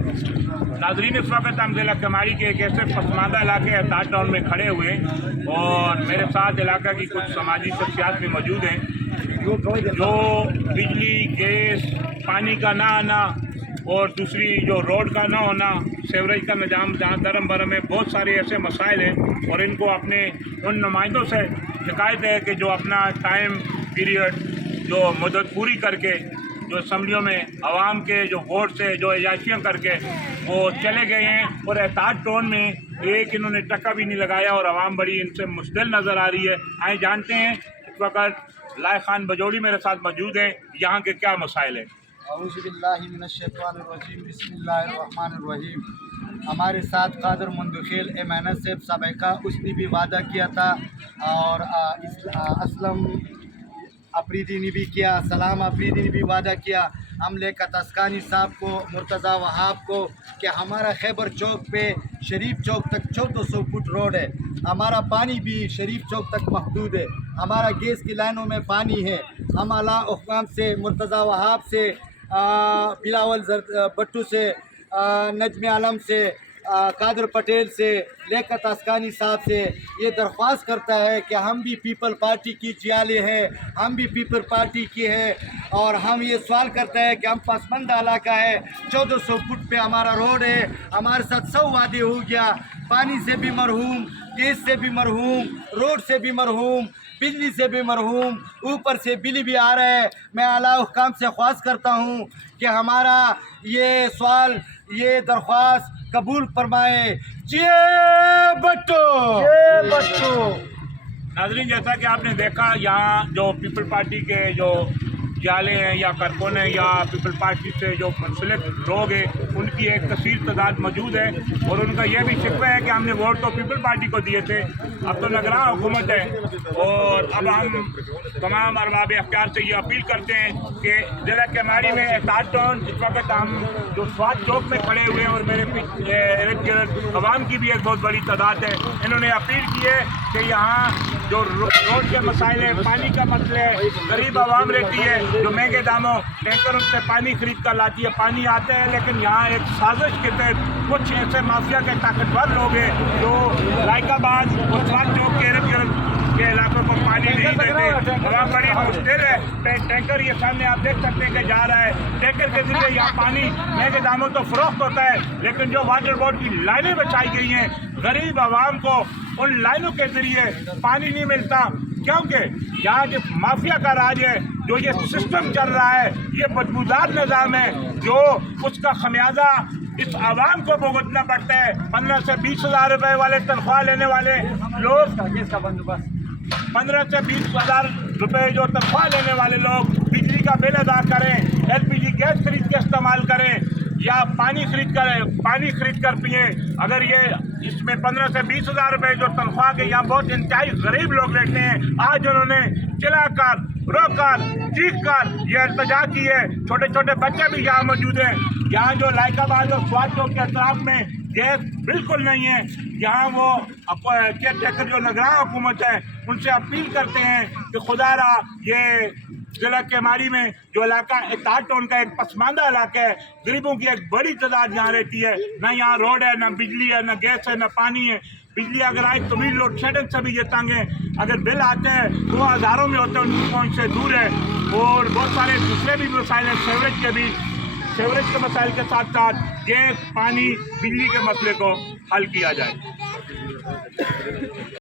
नाज़रीन, इस वक्त हम ज़िला कमारी के एक ऐसे पसमानदा इलाके एहताज टाउन में खड़े हुए और मेरे साथ इलाका की कुछ समाजी शख्सियात भी मौजूद हैं जो बिजली, गैस, पानी का ना आना और दूसरी जो रोड का ना होना, सीवरेज का निज़ाम जहाँ दरम बरम है, बहुत सारे ऐसे मसाइल हैं और इनको अपने उन नुमाइंदों से शिकायत है कि जो अपना टाइम पीरियड जो मुद्दत पूरी करके जो असम्बलियों में आवाम के जो वोट से जो एजाजियाँ करके वो चले गए हैं और एहताज टाउन में एक इन्होंने टक्का भी नहीं लगाया और आवाम बड़ी इनसे मुश्तिल नज़र आ रही है। आए जानते हैं इस वक्त लायक खान बजौड़ी मेरे साथ मौजूद हैं, यहाँ के क्या मसाइल हैं। बिस्मिल्लाहिर्रहमानिर्रहीम। हमारे साथ कादर मुंदखिल एमएनएस साहब सबका उसने भी वादा किया था और असलम अफरीदी ने भी किया, सलाम अफरीदी ने भी वादा किया, हम लियाकत अस्कानी साहब को, मुर्तज़ा वहाब को कि हमारा खैबर चौक पे शरीफ चौक तक 1400 फुट रोड है, हमारा पानी भी शरीफ चौक तक महदूद है, हमारा गैस की लाइनों में पानी है। हम आला हुक्काम से, मुर्तज़ा वहाब से, बिलावल भट्टू से, नजम आलम से, कादर पटेल से, लियाकत अस्कानी साहब से ये दरख्वास्त करता है कि हम भी पीपल पार्टी की जियाले हैं, हम भी पीपल पार्टी की है और हम ये सवाल करते हैं कि हम पसमंदा इलाका है, 1400 फुट पे हमारा रोड है, हमारे साथ 100 वादे हो गया, पानी से भी मरहूम, गैस से भी मरहूम, रोड से भी मरहूम, बिजली से भी मरहूम, ऊपर से बिल भी आ रहा है। मैं आला हुक्काम से ख्वाहिश करता हूँ कि हमारा ये सवाल, ये दरख्वास्त कबूल फरमाए। जय भट्टो, जय भट्टो। नाज़रीन, जैसा कि आपने देखा यहाँ जो पीपल पार्टी के जो जाले हैं या कारकुन हैं या पीपल पार्टी से जो मुंसलिक लोग हैं उनकी एक कसीर तादाद मौजूद है और उनका यह भी शिकवा है कि हमने वोट तो पीपल पार्टी को दिए थे, अब तो निगरान हुकूमत है और अब हम तमाम अरबाब अख्तियार से ये अपील करते हैं कि ज़िला कमारी में एहताज टाउन इस वक्त हम जो स्वाद चौक में खड़े हुए हैं और मेरे इर्द गिर्द अवाम की भी एक बहुत बड़ी तादाद है, इन्होंने अपील की है कि यहाँ जो रोड के मसाइल है, पानी का मसला है, गरीब आवाम रहती है जो महंगे दामों टैंकर से पानी खरीद कर लाती है, पानी आते हैं लेकिन यहाँ एक साजिश के तहत कुछ ऐसे माफिया के ताकतवर लोग हैं जो लाइकाबाद और स्वाद चौक के इर्द गिर्द के इलाकों को पानी नहीं देते। वहाँ बड़ी मुश्किल है, टैंकर ये सामने आप देख सकते हैं कि जा रहा है, टैंकर के जरिए यहाँ पानी महंगे दामों तो फरोख्त होता है लेकिन जो वाटर बोर्ड की लाइनें बचाई गई हैं, गरीब आवाम को उन लाइनों के जरिए पानी नहीं मिलता क्योंकि यहाँ जो माफिया का राज है, जो ये सिस्टम चल रहा है, ये बदबूदार निज़ाम है जो उसका खमियाजा इस आवाम को भुगतना पड़ता है। 15 से 20 हज़ार रुपए वाले तनख्वाह लेने वाले लोग, 15 से 20 हज़ार रुपए जो तनख्वाह लेने वाले लोग बिजली का बिल अदा करें, LPG गैस खरीद के इस्तेमाल करें या पानी खरीद कर पिए। अगर ये इसमें 15 से 20 हज़ार रुपए जो तनख्वाह के यहाँ बहुत इंतहाई गरीब लोग रहते हैं, आज उन्होंने चिल्लाकर, रोकर, चीख कर ये इल्तिजा की है। छोटे छोटे बच्चे भी यहाँ मौजूद हैं। यहाँ जो लाइकाबाद और स्वाद चौक के अतराफ में गैस बिल्कुल नहीं है, यहाँ वो केयर टेकर जो निगरान हुकूमत है उनसे अपील करते हैं कि खुदारा ये ज़िला कमारी में जो इलाका एहताज टाउन का एक पसमानदा इलाका है, गरीबों की एक बड़ी तादाद यहाँ रहती है, न यहाँ रोड है, न बिजली है, न गैस है, न पानी है। बिजली अगर आए तो भी लोड शेडिंग से भी ये तंग है, अगर बिल आते हैं तो हज़ारों में होते हैं, उनकी पहुँच से दूर है और बहुत सारे दूसरे भी मसाइल हैं, सीवरेज के मसाइल के साथ साथ गैस, पानी, बिजली के मसले को हल किया जाए।